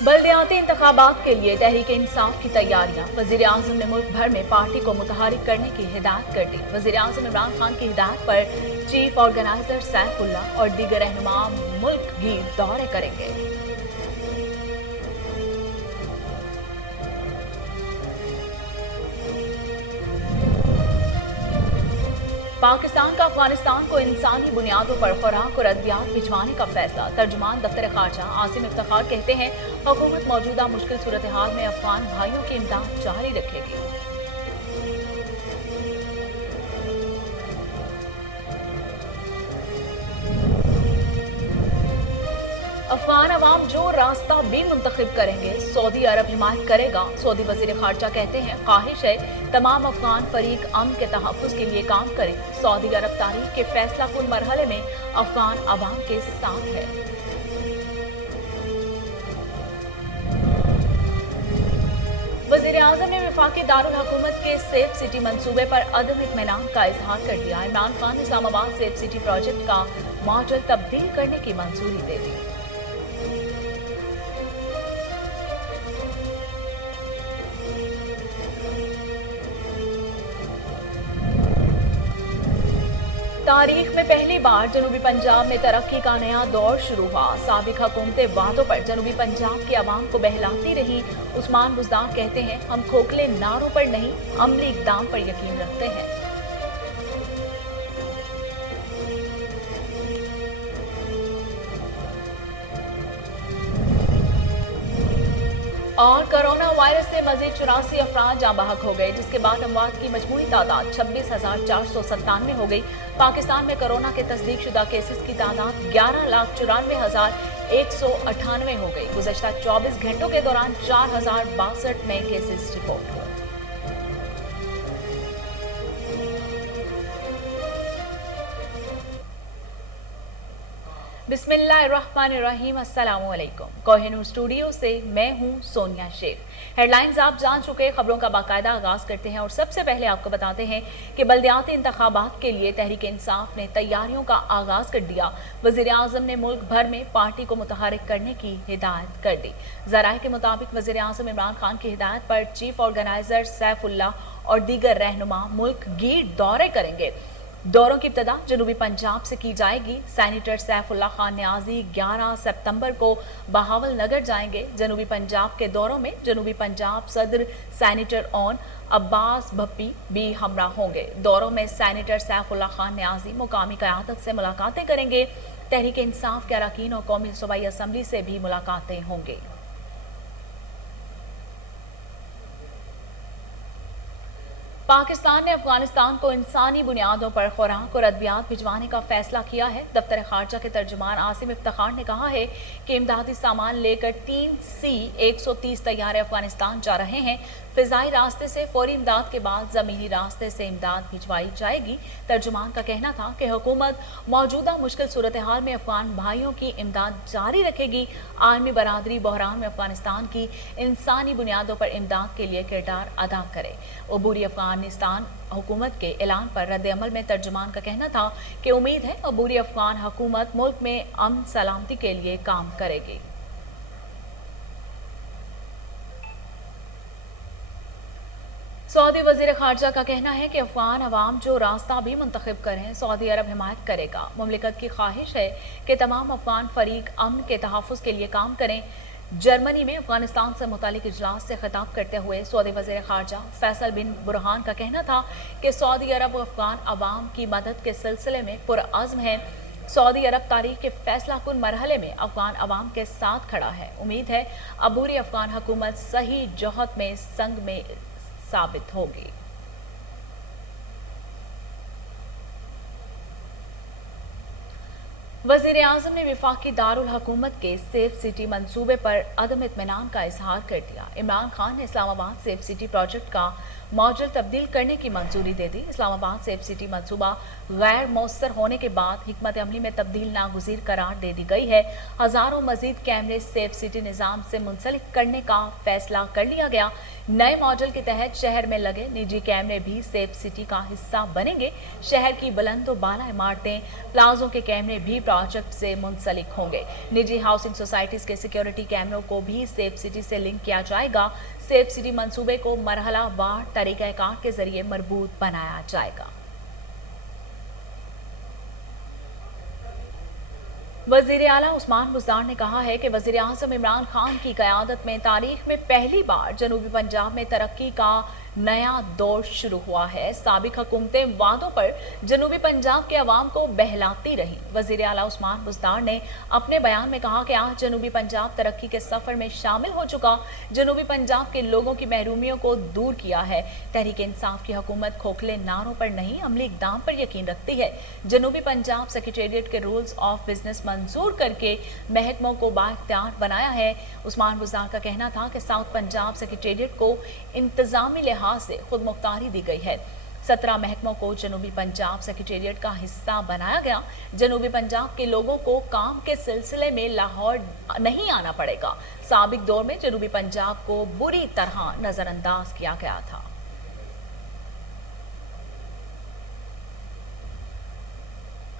बल्दियाती इंतखाबात के लिए तहरीक इंसाफ की तैयारियां। वजीर आजम ने मुल्क भर में पार्टी को मुतहरिक करने की हिदायत कर दी। वजीर आजम इमरान खान की हिदायत पर चीफ ऑर्गेनाइजर सैफुल्ला और दीगर रहनुमा मुल्क गिर दौरे करेंगे। पाकिस्तान का अफगानिस्तान को इंसानी बुनियादों पर खुराक और अद्वियात भिजवाने का फैसला। तर्जुमान दफ्तर खारजा आसिम इफ्तिखार कहते हैं, हुकूमत मौजूदा मुश्किल सूरत हाल में अफगान भाइयों की इमदाद जारी रखेगी। अफगान अवाम जो रास्ता भी मुंतखब करेंगे, सऊदी अरब हिमायत करेगा। सऊदी वजीर खारजा कहते हैं, ख्वाहिश है तमाम अफगान फरीक अमन के तहफ़्फ़ुज़ के लिए काम करें। सऊदी अरब तारीख के फैसला कुन मरहले में अफगान अवाम के साथ है। वज़ीर आज़म ने वफाकी दारुल हुकूमत के सेफ सिटी मंसूबे पर अदम इत्मीनान का इजहार कर दिया। इमरान खान ने इस्लामाबाद सेफ सिटी प्रोजेक्ट का मॉडल तब्दील करने की मंजूरी दे दी। तारीख में पहली बार जनूबी पंजाब में तरक्की का नया दौर शुरू हुआ। साबिक हुकूमतें वादों पर जनूबी पंजाब के अवाम को बहलाती रही। उस्मान बुज़दार कहते हैं, हम खोखले नारों पर नहीं, अमली इक़दाम पर यकीन रखते हैं। और कोरोना वायरस से मजीद 84 अफराद जाँ बहक हो गए, जिसके बाद अमवात की मजमूई तादाद 26,497 हो गई। पाकिस्तान में कोरोना के तस्दीक शुदा केसेस की तादाद 11,94,198 हो गई। गुज़श्ता 24 घंटों के दौरान 4,062 नए केसेस रिपोर्ट हुए। बिस्मिल्लाहिर्रहमानिर्रहीम। अस्सलामुअलैकुम। कोहिनूर स्टूडियो से मैं हूं सोनिया शेख। हेडलाइंस आप जान चुके, खबरों का बाकायदा आगाज करते हैं और सबसे पहले आपको बताते हैं कि बल्दियाती इंतखाबात के लिए तहरीक इंसाफ ने तैयारियों का आगाज कर दिया। वजीर आजम ने मुल्क भर में पार्टी को मुतहरिक करने की हिदायत कर दी। ज़राए के मुताबिक वजीर आजम इमरान खान की हिदायत पर चीफ ऑर्गेनाइजर सैफुल्ला और दीगर रहनुमा मुल्क गिर दौरे करेंगे। दौरों की इब्तदा जनूबी पंजाब से की जाएगी। सैनिटर सैफुल्ला खान न्याजी 11 सितंबर को बहावल नगर जाएंगे। जनूबी पंजाब के दौरों में जनूबी पंजाब सदर सैनिटर ऑन अब्बास भप्पी भी हमरा होंगे। दौरों में सैनिटर सैफुल्ला खान न्याजी मुकामी क़यादत से मुलाकातें करेंगे। तहरीक इंसाफ के अरकान और कौमी सूबाई असम्बली से भी मुलाकातें होंगी। पाकिस्तान ने अफगानिस्तान को इंसानी बुनियादों पर खुराक और अद्वियात भिजवाने का फैसला किया है। दफ्तर खारजा के तर्जुमान आसिम इफ्तिखार ने कहा है कि इमदादी सामान लेकर 3C-130 तैयारे अफगानिस्तान जा रहे हैं। फिजाई रास्ते से फौरी इमदाद के बाद जमीनी रास्ते से इमदाद भिजवाई जाएगी। तर्जुमान का कहना था कि हुकूमत मौजूदा मुश्किल सूरत हाल में अफगान भाइयों की इमदाद जारी रखेगी। आलमी बरादरी बहरान में अफगानिस्तान की इंसानी बुनियादों पर इमदाद के लिए किरदार अदा करे। अबूरी अफगानिस्तान हुकूमत के ऐलान पर रद्द अमल में तर्जुमान का कहना था कि उम्मीद है अबूरी अफगान हुकूमत मुल्क में अमन सलामती के लिए काम करेगी। सऊदी वजीर खारजा का कहना है कि अफगान अवाम जो रास्ता भी मुंतखब करें, सऊदी अरब हिमायत करेगा। मुमलिकत की ख्वाहिश है कि तमाम अफगान फरीक अमन के तहफ़्फ़ुज़ के लिए काम करें। जर्मनी में अफगानिस्तान से मुतालिक इजलास से खिताब करते हुए सऊदी वज़ीर ख़ारजा फैसल बिन बुरहान का कहना था कि सऊदी अरब अफगान अवाम की मदद के सिलसिले में पुरअज़्म है। सऊदी अरब तारीख के फैसला कुन मरहले में अफगान अवाम के साथ खड़ा है। उम्मीद है अबूरी अफगान हुकूमत सही जोहत में संग में साबित होगी। वज़ीर आज़म ने वफाकी दारुल हुकूमत के सेफ सिटी मंसूबे पर अदम इत्मीनान का इजहार कर दिया। इमरान खान ने इस्लामाबाद सेफ सिटी प्रोजेक्ट का मॉडल तब्दील करने की मंजूरी दे दी। इस्लामाबाद सेफ सिटी मंसूबा गैर मौसर होने के बाद हिकमत अमली में तब्दील नागुज़ीर करार दे दी गई है। हज़ारों मजीद कैमरे सेफ सिटी निज़ाम से मुंसलिक करने का फैसला कर लिया गया। नए मॉडल के तहत शहर में लगे निजी कैमरे भी सेफ सिटी का हिस्सा बनेंगे। शहर की बुलंद बाला इमारतें, प्लाजों के कैमरे भी प्रोजेक्ट से मुंसलिक होंगे। निजी हाउसिंग सोसाइटीज के सिक्योरिटी कैमरों को भी सेफ सिटी से लिंक किया जाएगा। सेफ सिटी मंसूबे को मरहलावार तरीक़ाकार के जरिए मरबूत बनाया जाएगा। वज़ीर आला उस्मान बुज़दार ने कहा है कि वज़ीर आज़म इमरान खान की क़यादत में तारीख में पहली बार जनूबी पंजाब में तरक्की का नया दौर शुरू हुआ है। साबिक हुकूमतें वादों पर जनूबी पंजाब के अवाम को बहलाती रही। वज़ीर आला उस्मान बुज़दार ने अपने बयान में कहा कि आज जनूबी पंजाब तरक्की के सफ़र में शामिल हो चुका। जनूबी पंजाब के लोगों की महरूमियों को दूर किया है। तहरीक इंसाफ की हुकूमत खोखले नारों पर नहीं, अमली इक़दाम पर यकीन रखती है। जनूबी पंजाब सेक्रेटेरिएट के रूल्स ऑफ बिजनेस मंजूर करके महकमों को बाइख्तियार बनाया है। उस्मान बुज़दार का कहना था कि साउथ पंजाब सेक्रेटेरिएट को इंतजामी लिहाज से खुद मुख्तारी दी गई है। 17 महकमों को जनूबी पंजाब सेक्रेटेरिएट का हिस्सा बनाया गया। जनूबी पंजाब के लोगों को काम के सिलसिले में लाहौर नहीं आना पड़ेगा। साबिक दौर में जनूबी पंजाब को बुरी तरह नजरअंदाज किया गया था।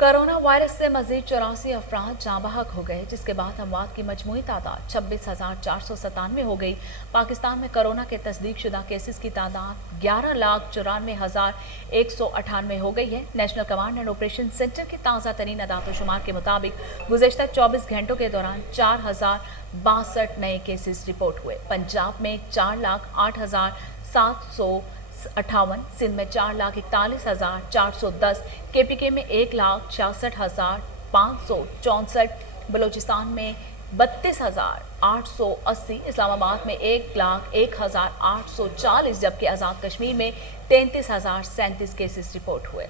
कोरोना वायरस से मजीद 84 अफराद जाँ बहक हो गए, जिसके बाद अमवात की मजमूई तादाद 26,497 हो गई। पाकिस्तान में कोरोना के तस्दीक शुदा केसेस की तादाद 11,94,198 हो गई है। National command and operation centre के ताज़ा तरीन अदात-ओ-शुमार के मुताबिक गुज़श्ता 24 घंटों के दौरान 4,062 नए केसेस रिपोर्ट हुए। पंजाब में 4,08,758, सिंध में 4,41,410, KPK में 1,66,564, बलोचिस्तान में 32,880, इस्लामाबाद में 1,01,840, जबकि आज़ाद कश्मीर में 33,037 केसेस रिपोर्ट हुए।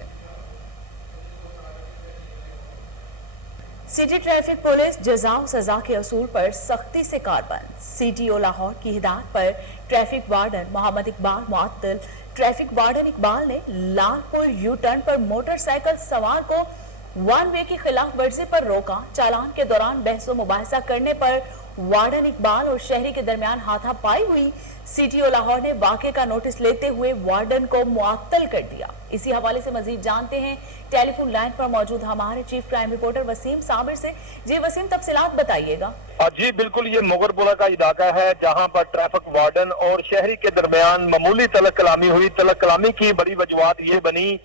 सिटी ट्रैफिक पुलिस जज़ा और सजा के असूल पर सख्ती से कारबंद। CTO लाहौर की हिदायत पर ट्रैफिक वार्डन मोहम्मद इकबाल मुअत्तल। ट्रैफिक वार्डन इकबाल ने लालपुर यू टर्न पर मोटरसाइकिल सवार को वन वे की खिलाफ वर्जी पर रोका। चालान के दौरान बहस व मुबाहिसा करने पर वार्डन इकबाल और शहरी के दरमियान हाथापाई हुई। CTO लाहौर ने वाक़े का नोटिस लेते हुए वार्डन को मुअत्तल कर दिया। इसी हवाले से मजीद जानते हैं टेलीफोन लाइन पर मौजूद हमारे chief crime reporter Wasim Sabir से। जी वसीम, तफसीलात बताइएगा। जी बिल्कुल, ये मोगरपुरा का इलाका है जहां पर ट्रैफिक वार्डन और शहरी के दरमियान मामूली तलक कलामी हुई। तलक कलामी की बड़ी वजूहात ये बनी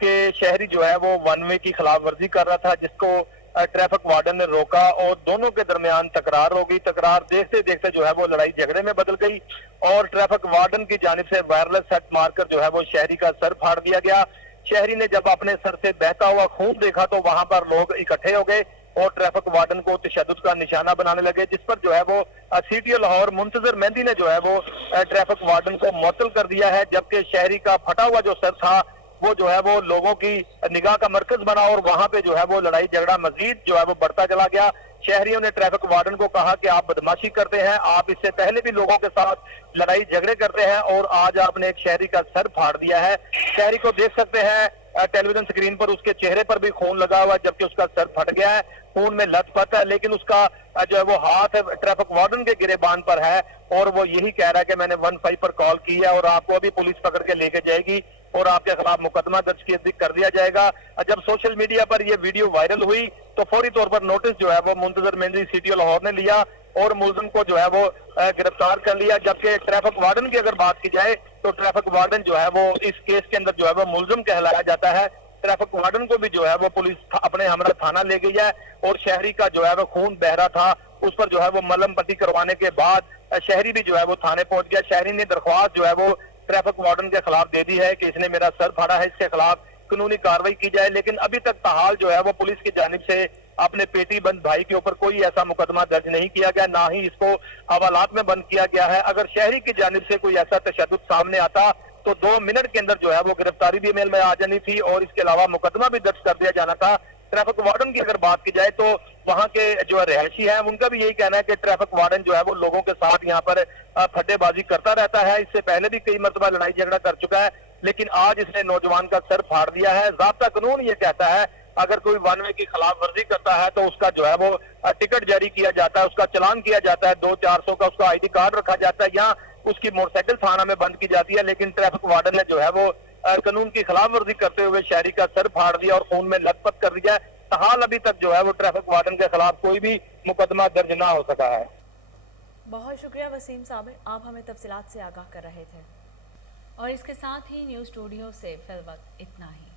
कि शहरी जो है वो वन वे की खिलाफ वर्जी कर रहा था, जिसको ट्रैफिक वार्डन ने रोका और दोनों के दरमियान तकरार हो गई। तकरार देखते देखते जो है वो लड़ाई झगड़े में बदल गई और ट्रैफिक वार्डन की जानिब से वायरलेस सेट मारकर जो है वो शहरी का सर फाड़ दिया गया। शहरी ने जब अपने सर से बहता हुआ खून देखा तो वहां पर लोग इकट्ठे हो गए और ट्रैफिक वार्डन को तशद्दुद का निशाना बनाने लगे, जिस पर जो है वो CTO लाहौर मुंतजर मेहंदी ने जो है वो ट्रैफिक वार्डन को मुअत्तल कर दिया है। जबकि शहरी का फटा हुआ जो सर था वो जो है वो लोगों की निगाह का मरकज बना और वहां पे जो है वो लड़ाई झगड़ा मजीद जो है वो बढ़ता चला गया। शहरियों ने ट्रैफिक वार्डन को कहा कि आप बदमाशी करते हैं, आप इससे पहले भी लोगों के साथ लड़ाई झगड़े करते हैं और आज आपने एक शहरी का सर फाड़ दिया है। शहरी को देख सकते हैं टेलीविजन स्क्रीन पर, उसके चेहरे पर भी खून लगा हुआ है, जबकि उसका सर फट गया है, खून में लथपथ है, लेकिन उसका जो है वो हाथ ट्रैफिक वार्डन के गिरेबान पर है और वो यही कह रहा है कि मैंने 15 पर कॉल की है और आपको अभी पुलिस पकड़ के लेके जाएगी और आपके खिलाफ मुकदमा दर्ज कर दिया जाएगा। जब सोशल मीडिया पर ये वीडियो वायरल हुई तो फौरी तौर पर नोटिस जो है वो मुंतजर मेहंदी CTO लाहौर ने लिया और मुलजिम को जो है वो गिरफ्तार कर लिया। जबकि ट्रैफिक वार्डन की अगर बात की जाए तो ट्रैफिक वार्डन जो है वो इस केस के अंदर जो है वो मुलजिम कहलाया जाता है। ट्रैफिक वार्डन को भी जो है वो पुलिस अपने हमरा थाना ले गई है और शहरी का जो है वो खून बह रहा था, उस पर जो है वो मलहम पट्टी करवाने के बाद शहरी भी जो है वो थाने पहुंच गया। शहरी ने दरख्वास्त जो है वो ट्रैफिक वार्डन के खिलाफ दे दी है कि इसने मेरा सर फाड़ा है, इसके खिलाफ कानूनी कार्रवाई की जाए। लेकिन अभी तक ताहाल जो है वो पुलिस की जानिब से अपने पेटी बंद भाई के ऊपर कोई ऐसा मुकदमा दर्ज नहीं किया गया, ना ही इसको हवालात में बंद किया गया है। अगर शहरी की जानिब से कोई ऐसा तशद्दुद सामने आता तो 2 मिनट के अंदर जो है वो गिरफ्तारी भी अमल में आ जानी थी और इसके अलावा मुकदमा भी दर्ज कर दिया जाना था। ट्रैफिक वार्डन की अगर बात की जाए तो वहां के जो है रहायशी हैं उनका भी यही कहना है कि ट्रैफिक वार्डन जो है वो लोगों के साथ यहाँ पर फटेबाजी करता रहता है। इससे पहले भी कई मरतबा लड़ाई झगड़ा कर चुका है, लेकिन आज इसने नौजवान का सर फाड़ दिया है। ज़ाब्ता कानून ये कहता है अगर कोई वन वे की खिलाफ वर्जी करता है तो उसका जो है वो टिकट जारी किया जाता है, उसका चलान किया जाता है, 200-400 का उसका ID कार्ड रखा जाता है या उसकी मोटरसाइकिल थाना में बंद की जाती है। लेकिन ट्रैफिक वार्डन ने जो है वो कानून की खिलाफ वर्जी करते हुए शहरी का सर फाड़ दिया और खून में लथपथ कर दिया है। हाल अभी तक जो है वो ट्रैफिक वार्डन के खिलाफ कोई भी मुकदमा दर्ज ना हो सका है। बहुत शुक्रिया वसीम साबिर, आप हमें तफसीलात से आगाह कर रहे थे। और इसके साथ ही न्यूज़ स्टूडियो से फिल वक्त इतना ही।